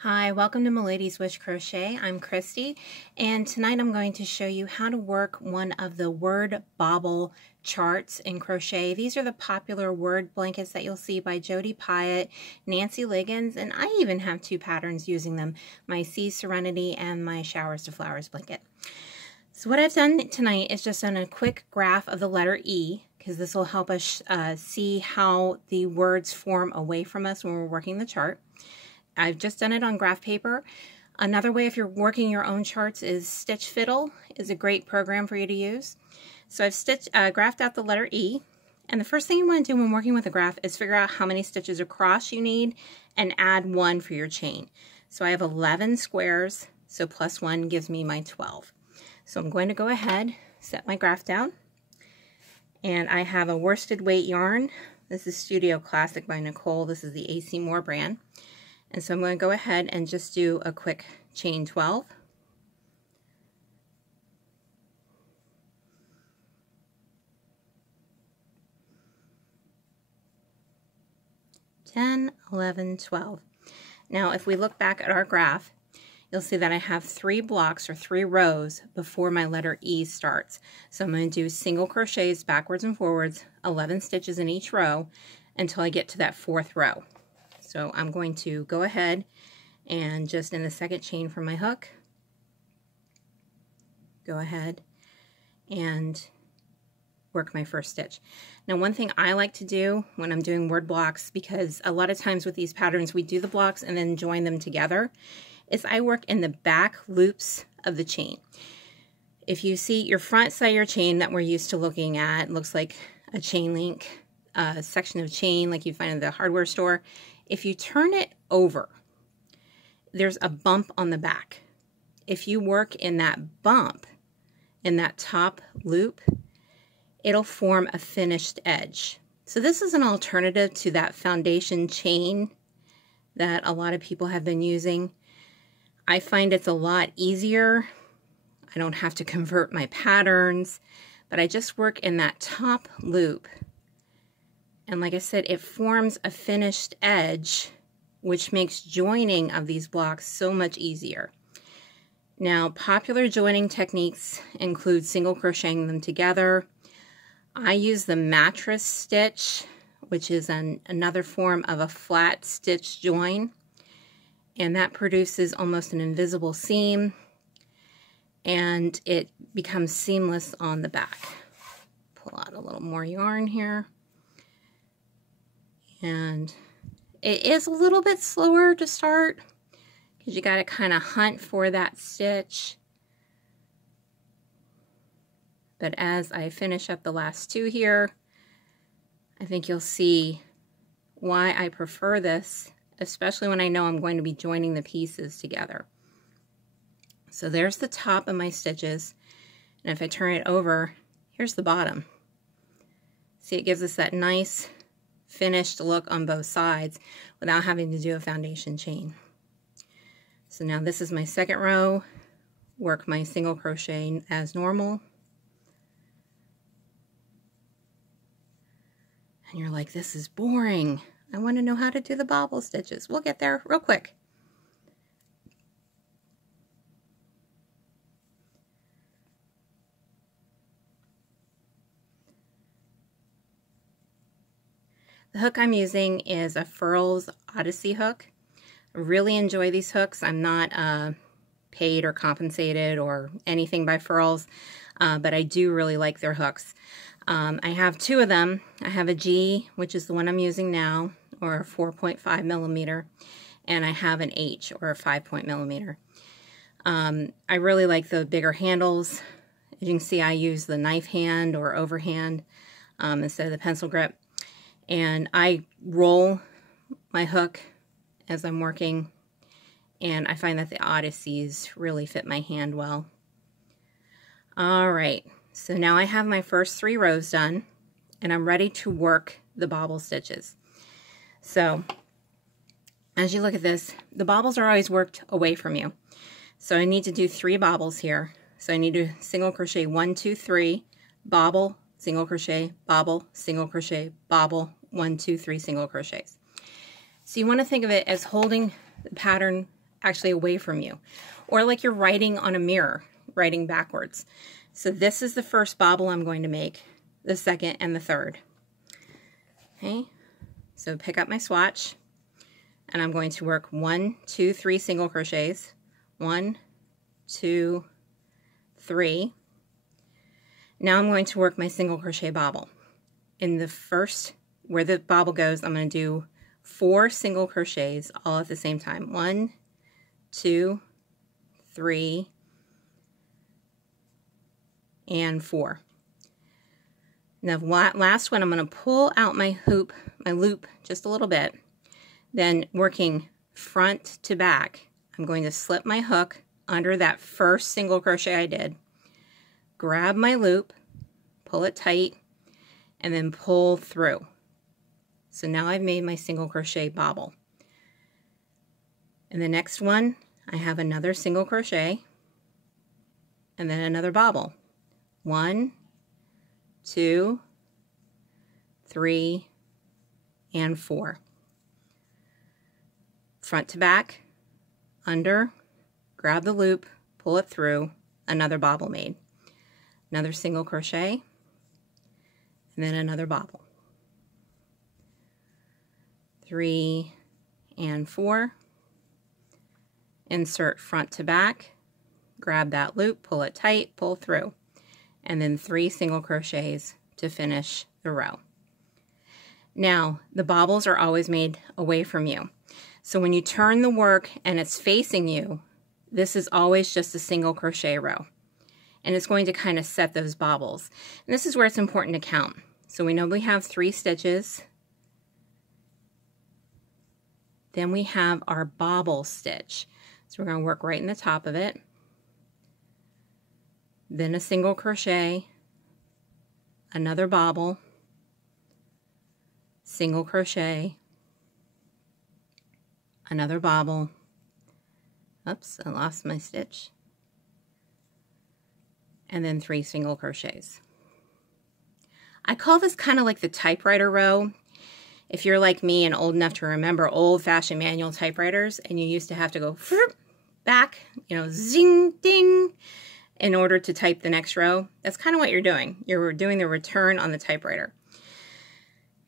Hi, welcome to Milady's Wish Crochet. I'm Christy, and tonight I'm going to show you how to work one of the word bobble charts in crochet. These are the popular word blankets that you'll see by Jody Pyott, Nancy Liggins, and I even have two patterns using them, my Sea Serenity and my Showers to Flowers blanket. So what I've done tonight is just done a quick graph of the letter E, because this will help us see how the words form away from us when we're working the chart. I've just done it on graph paper. Another way if you're working your own charts is Stitch Fiddle is a great program for you to use. So I've graphed out the letter E, and the first thing you want to do when working with a graph is figure out how many stitches across you need and add 1 for your chain. So I have 11 squares, so plus 1 gives me my 12. So I'm going to go ahead, set my graph down, and I have a worsted weight yarn. This is Studio Classic by Nicole. This is the AC Moore brand. And so I'm going to go ahead and just do a quick chain 12. (10, 11, 12). Now if we look back at our graph, you'll see that I have 3 blocks or 3 rows before my letter E starts. So I'm going to do single crochets backwards and forwards, 11 stitches in each row until I get to that 4th row. So I'm going to go ahead and just in the second chain from my hook, go ahead and work my first stitch. Now one thing I like to do when I'm doing word blocks, because a lot of times with these patterns we do the blocks and then join them together, is I work in the back loops of the chain. If you see your front side of your chain that we're used to looking at, looks like a chain link, a section of chain like you find in the hardware store. If you turn it over, there's a bump on the back. If you work in that bump, in that top loop, it'll form a finished edge. So this is an alternative to that foundation chain that a lot of people have been using. I find it's a lot easier. I don't have to convert my patterns, but I just work in that top loop. And like I said, it forms a finished edge, which makes joining of these blocks so much easier. Now, popular joining techniques include single crocheting them together. I use the mattress stitch, which is another form of a flat stitch join. And that produces almost an invisible seam, and it becomes seamless on the back. Pull out a little more yarn here. And it is a little bit slower to start because you got to kind of hunt for that stitch. But as I finish up the last 2 here, I think you'll see why I prefer this, especially when I know I'm going to be joining the pieces together. So there's the top of my stitches, and if I turn it over, here's the bottom. See, it gives us that nice finished look on both sides without having to do a foundation chain. So now this is my second row, work my single crochet as normal. And you're like, this is boring. I want to know how to do the bobble stitches. We'll get there real quick. The hook I'm using is a Furls Odyssey hook. I really enjoy these hooks. I'm not paid or compensated or anything by Furls, but I do really like their hooks. I have 2 of them. I have a G, which is the one I'm using now, or a 4.5 millimeter, and I have an H, or a 5 millimeter. I really like the bigger handles. As you can see, I use the knife hand or overhand instead of the pencil grip. And I roll my hook as I'm working, and I find that the Odysseys really fit my hand well. All right, so now I have my first 3 rows done, and I'm ready to work the bobble stitches. So as you look at this, the bobbles are always worked away from you. So I need to do 3 bobbles here. So I need to single crochet 1, 2, 3, bobble, single crochet, bobble, single crochet, bobble, 1, 2, 3 single crochets. So you want to think of it as holding the pattern actually away from you. Or like you're writing on a mirror, writing backwards. So this is the first bobble I'm going to make, the second and the third. Okay, so pick up my swatch, and I'm going to work 1, 2, 3 single crochets. 1, 2, 3. Now I'm going to work my single crochet bobble. In the first, where the bobble goes, I'm going to do 4 single crochets all at the same time. 1, 2, 3, and 4. Now the last one, I'm going to pull out my loop just a little bit. Then working front to back, I'm going to slip my hook under that first single crochet I did, grab my loop, pull it tight, and then pull through. So now I've made my single crochet bobble. In the next one, I have another single crochet and then another bobble. 1, 2, 3, and 4. Front to back, under, grab the loop, pull it through, another bobble made. Another single crochet, and then another bobble. 3 and 4. Insert front to back, grab that loop, pull it tight, pull through, and then 3 single crochets to finish the row. Now, the bobbles are always made away from you. So when you turn the work and it's facing you, this is always just a single crochet row. And it's going to kind of set those bobbles. And this is where it's important to count. So we know we have 3 stitches. Then we have our bobble stitch. So we're going to work right in the top of it. Then a single crochet, another bobble, single crochet, another bobble. Oops, I lost my stitch. And then 3 single crochets. I call this kind of like the typewriter row. If you're like me and old enough to remember old-fashioned manual typewriters and you used to have to go back, you know, zing, ding, in order to type the next row, that's kind of what you're doing. You're doing the return on the typewriter.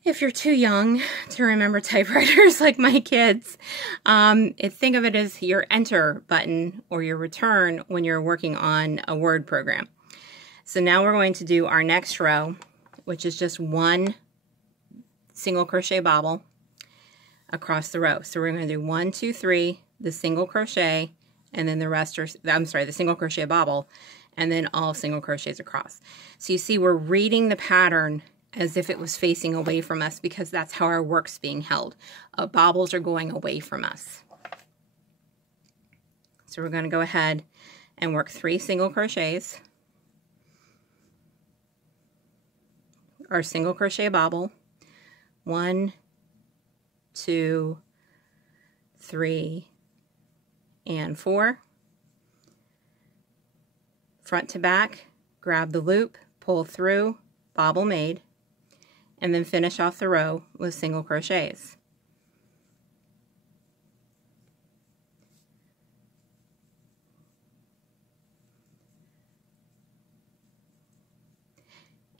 If you're too young to remember typewriters like my kids, think of it as your enter button or your return when you're working on a Word program. So now we're going to do our next row, which is just 1 single crochet bobble across the row. So we're going to do 1, 2, 3, the single crochet, and then the rest are, the single crochet bobble, and then all single crochets across. So you see we're reading the pattern as if it was facing away from us because that's how our work's being held. Bobbles are going away from us. So we're going to go ahead and work 3 single crochets, our single crochet bobble, 1, 2, 3, and 4. Front to back, grab the loop, pull through, bobble made, and then finish off the row with single crochets.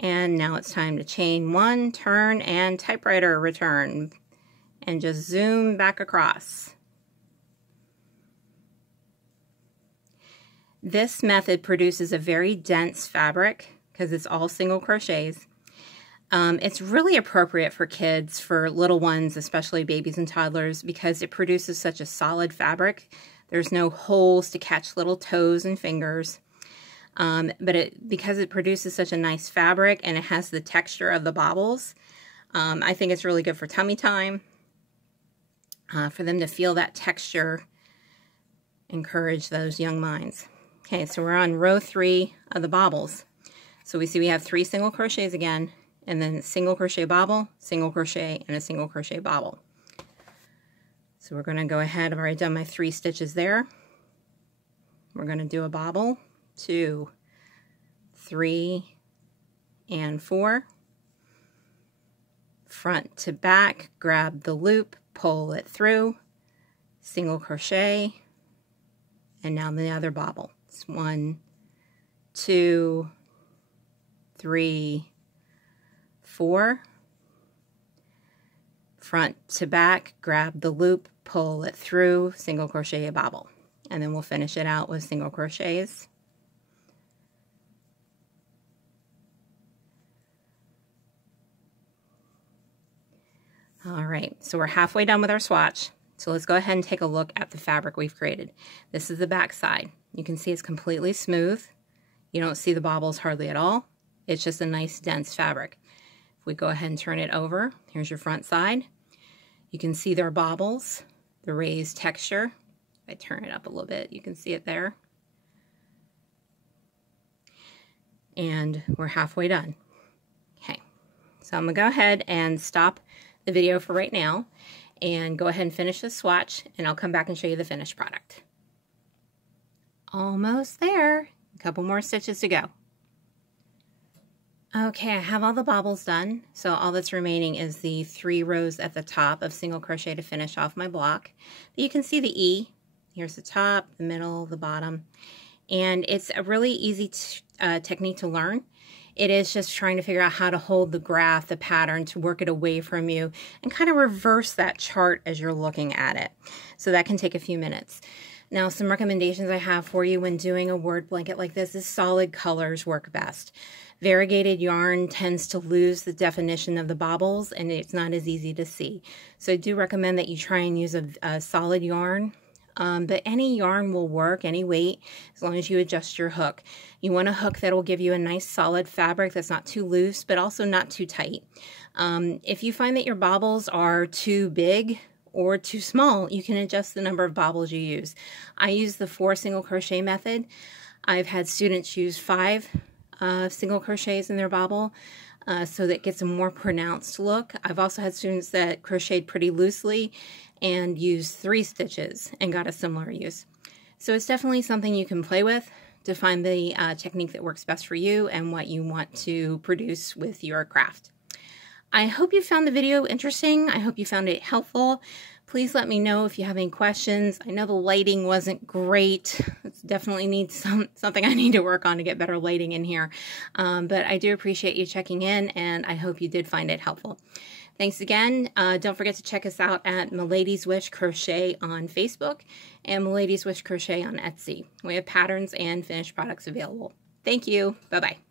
And now it's time to chain 1, turn, and typewriter return, and just zoom back across. This method produces a very dense fabric because it's all single crochets. It's really appropriate for kids, for little ones, especially babies and toddlers, because it produces such a solid fabric. There's no holes to catch little toes and fingers. But because it produces such a nice fabric and it has the texture of the bobbles, I think it's really good for tummy time, for them to feel that texture, encourage those young minds. Okay, so we're on row 3 of the bobbles. So we see we have 3 single crochets again, and then single crochet bobble, single crochet, and a single crochet bobble. So we're going to go ahead, I've already done my 3 stitches there. We're going to do a bobble, 2, 3, and 4. Front to back, grab the loop, pull it through, single crochet, and now the other bobble. It's 1, 2, 3, 4. Front to back, grab the loop, pull it through, single crochet a bobble, and then we'll finish it out with single crochets. All right, so we're halfway done with our swatch. So let's go ahead and take a look at the fabric we've created. This is the back side. You can see it's completely smooth. You don't see the bobbles hardly at all. It's just a nice dense fabric. If we go ahead and turn it over, here's your front side. You can see their bobbles, the raised texture. If I turn it up a little bit, you can see it there. And we're halfway done. Okay, so I'm gonna go ahead and stop the video for right now and go ahead and finish the swatch, and I'll come back and show you the finished product. Almost there. A couple more stitches to go. Okay, I have all the bobbles done, so all that's remaining is the 3 rows at the top of single crochet to finish off my block. But you can see the E. Here's the top, the middle, the bottom, and it's a really easy technique to learn. It is just trying to figure out how to hold the graph, the pattern, to work it away from you and kind of reverse that chart as you're looking at it. So that can take a few minutes. Now, some recommendations I have for you when doing a word blanket like this is solid colors work best. Variegated yarn tends to lose the definition of the bobbles and it's not as easy to see. So I do recommend that you try and use a solid yarn. But any yarn will work, any weight, as long as you adjust your hook. You want a hook that will give you a nice solid fabric that's not too loose, but also not too tight. If you find that your bobbles are too big or too small, you can adjust the number of bobbles you use. I use the 4 single crochet method. I've had students use 5 single crochets in their bobble. So that gets a more pronounced look. I've also had students that crocheted pretty loosely and used 3 stitches and got a similar use. So it's definitely something you can play with to find the technique that works best for you and what you want to produce with your craft. I hope you found the video interesting. I hope you found it helpful. Please let me know if you have any questions. I know the lighting wasn't great. It definitely needs something I need to work on to get better lighting in here. But I do appreciate you checking in, and I hope you did find it helpful. Thanks again. Don't forget to check us out at Milady's Wish Crochet on Facebook and Milady's Wish Crochet on Etsy. We have patterns and finished products available. Thank you. Bye-bye.